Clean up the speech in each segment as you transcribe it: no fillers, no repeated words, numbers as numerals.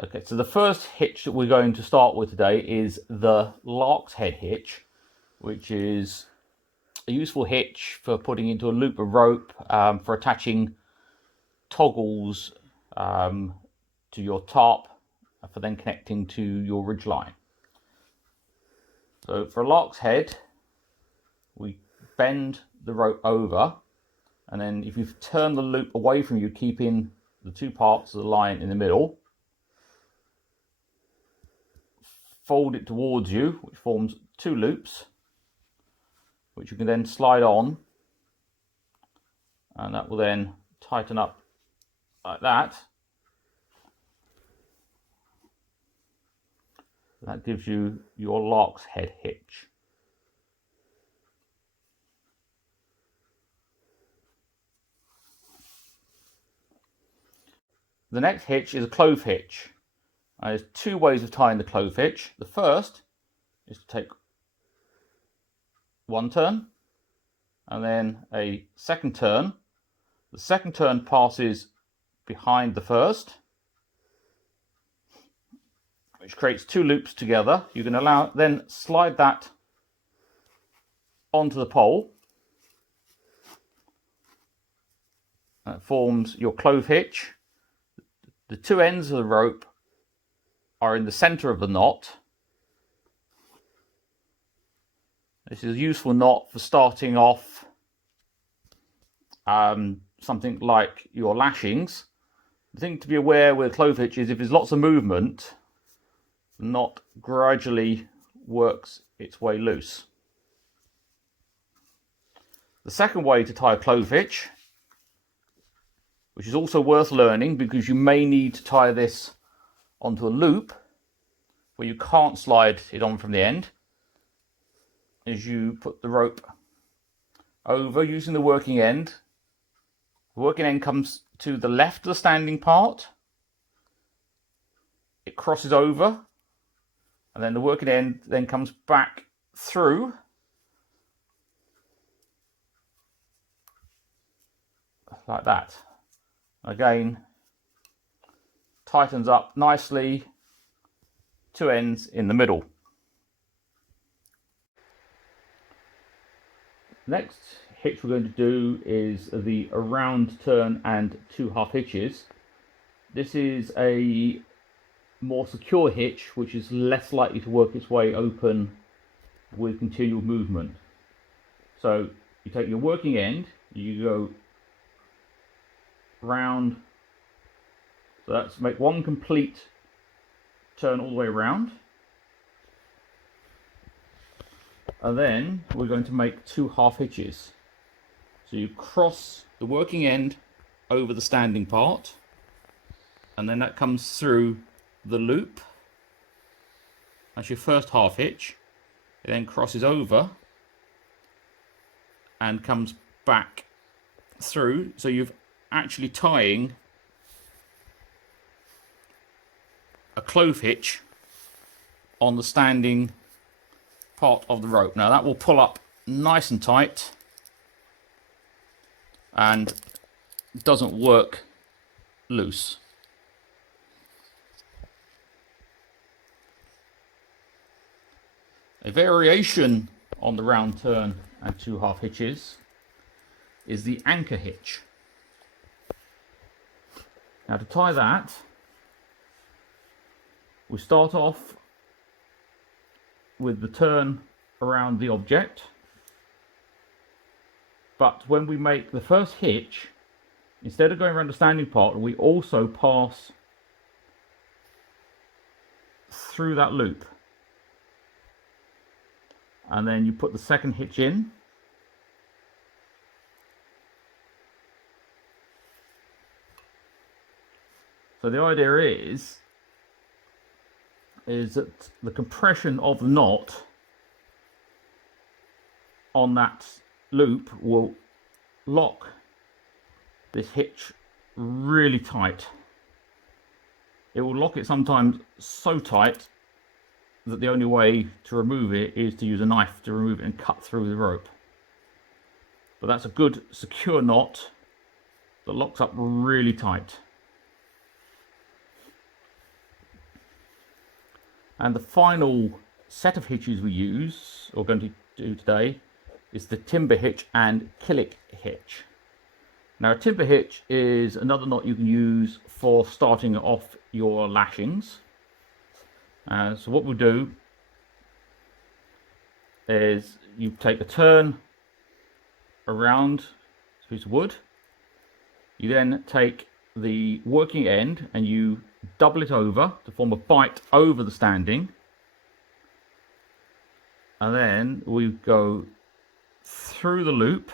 Okay, so the first hitch that we're going to start with today is the lark's head hitch, which is a useful hitch for putting into a loop of rope for attaching toggles to your top for then connecting to your ridge line. So for a lark's head, we bend the rope over, and then if you turn the loop away from you, keeping the two parts of the line in the middle, fold it towards you, which forms two loops, which you can then slide on, and that will then tighten up like that. That gives you your lark's head hitch. The next hitch is a clove hitch. There's two ways of tying the clove hitch. The first is to take one turn and then a second turn. The second turn passes behind the first, which creates two loops together. You can then slide that onto the pole. That forms your clove hitch. The two ends of the rope are in the center of the knot. This is a useful knot for starting off something like your lashings. The thing to be aware with a clove hitch is if there's lots of movement, the knot gradually works its way loose. The second way to tie a clove hitch, which is also worth learning because you may need to tie this onto a loop where you can't slide it on from the end, is you put the rope over using the working end. The working end comes to the left of the standing part. It crosses over, and then the working end then comes back through like that. Again, tightens up nicely, two ends in the middle. Next hitch we're going to do is the around turn and 2 half hitches. This is a more secure hitch which is less likely to work its way open with continual movement. So you take your working end, you go round, so that's make one complete turn all the way around, and then we're going to make 2 half hitches. So you cross the working end over the standing part, and then that comes through the loop. That's your first half hitch. It then crosses over and comes back through, so you've actually tying a clove hitch on the standing part of the rope. Now that will pull up nice and tight and doesn't work loose. A variation on the round turn and 2 half hitches is the anchor hitch. Now to tie that, we start off with the turn around the object, but when we make the first hitch, instead of going around the standing part, we also pass through that loop, and then you put the second hitch in. So the idea is that the compression of the knot on that loop will lock this hitch really tight. It will lock it sometimes so tight that the only way to remove it is to use a knife to remove it and cut through the rope. But that's a good secure knot that locks up really tight. And the final set of hitches we use, or going to do today, is the timber hitch and killick hitch. Now, a timber hitch is another knot you can use for starting off your lashings. So what we'll do is you take a turn around a piece of wood. You then take the working end and you double it over to form a bite over the standing. And then we go through the loop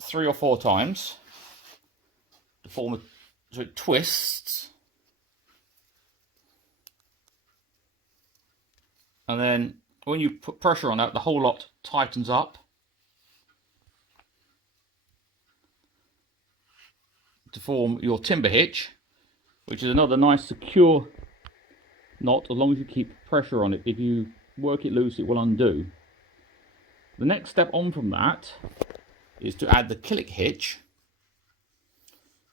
three or four times to form a, so it twists. And then when you put pressure on that, the whole lot tightens up to form your timber hitch, which is another nice secure knot as long as you keep pressure on it. If you work it loose, it will undo. The next step on from that is to add the killick hitch.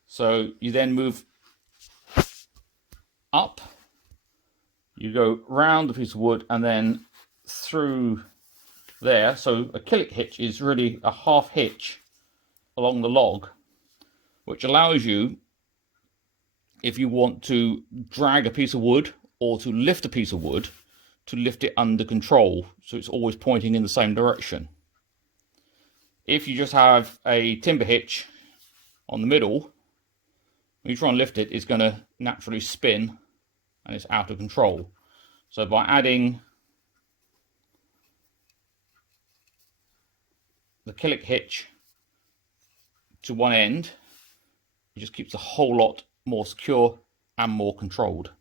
So you then move up, you go round the piece of wood and then through there. So a killick hitch is really a half hitch along the log, which allows you, if you want to drag a piece of wood or to lift a piece of wood, to lift it under control, so it's always pointing in the same direction. If you just have a timber hitch on the middle, when you try and lift it, it's going to naturally spin and it's out of control. So by adding the killick hitch to one end, it just keeps the whole lot more secure and more controlled.